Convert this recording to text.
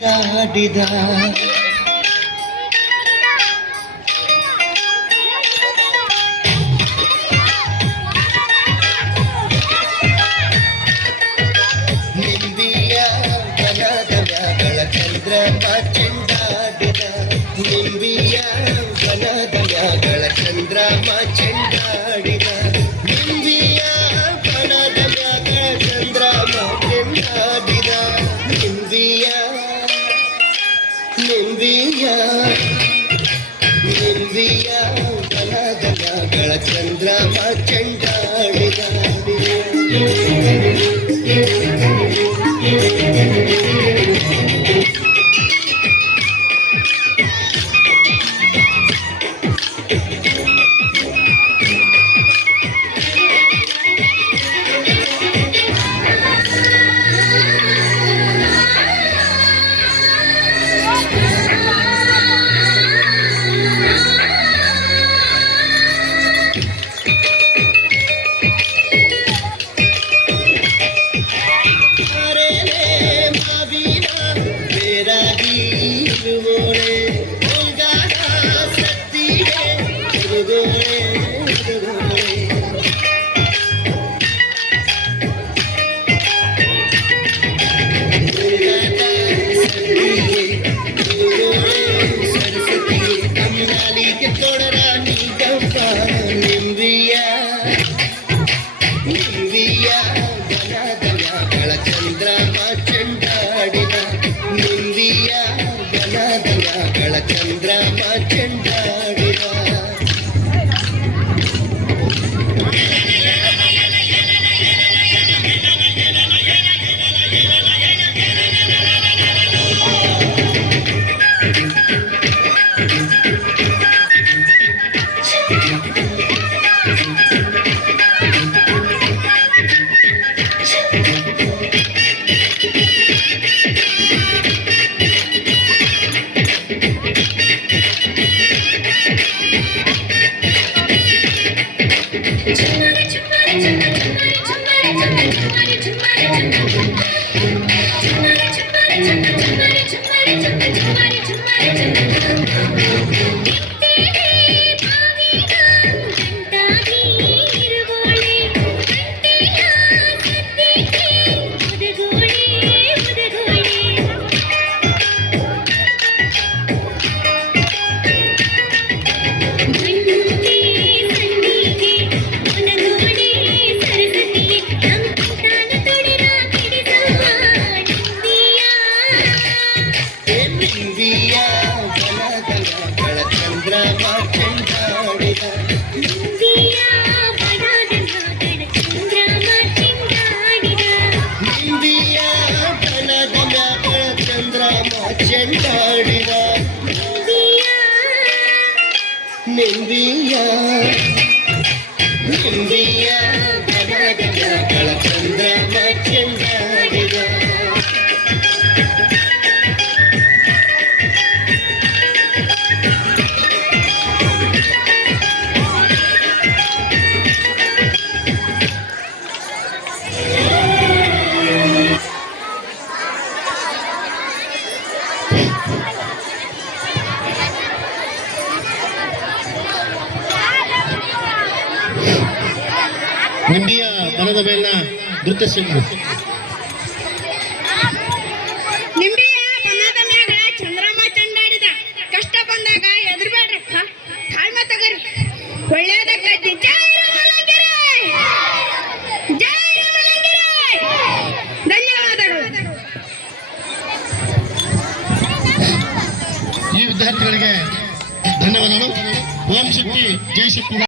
ದಾಡಿದ ನಿಂಬಿಯ ಬನದ ಮ್ಯಾಗಳ ಚಂದ್ರಮ ಚೆಂಡಾಡಿದ ನಿಂಬಿಯ ಬನದ ಮ್ಯಾಗಳ ಚಂದ್ರಮ ಚೆಂಡಾಡಿದ ನಿಂಬಿಯ ಬನದ ಮ್ಯಾಗಳ ಚಂದ್ರಮ ಚೆಂಡಾಡಿದ ನಿಂಬಿಯ ನಿಂಬಿಯ ನಿಂಬಿಯ ಬನದ ಮ್ಯಾಗಳ ಚಂದ್ರಮ ಚೆಂಡಾಡಿದ ಚಂದ್ರಮ ಚೆಂಡಾಡಿದ ಚೆಂಡಾಡಿದ ನಿಂಬಿಯ ನಿಂಬಿಯ ಬನದ ಮ್ಯಾಗಳ ಚಂದ್ರಮ ಚೆಂಡಾಡಿದ ನಿಂಬಿಯ ಬನದ ಮೇಲಿನ ನೃತ್ಯ ಸಿಂಗು ನಿಂಬಿಯ ಬನದ ಮ್ಯಾಗ ಚಂದ್ರಮ ಚೆಂಡಾಡಿದ ಕಷ್ಟ ಬಂದಾಗ ಎದುರ್ಬೇಡ್ರಪ್ಪ ತಾಳ್ಮೆ ತಗರಿ ಒಳ್ಳೇದಕ್ಕೈತಿ ಧನ್ಯವಾದಗಳು. ಈ ವಿದ್ಯಾರ್ಥಿಗಳಿಗೆ ಧನ್ಯವಾದಗಳು. ಓಂ ಶಕ್ತಿ ಜೈ ಶಕ್ತಿ.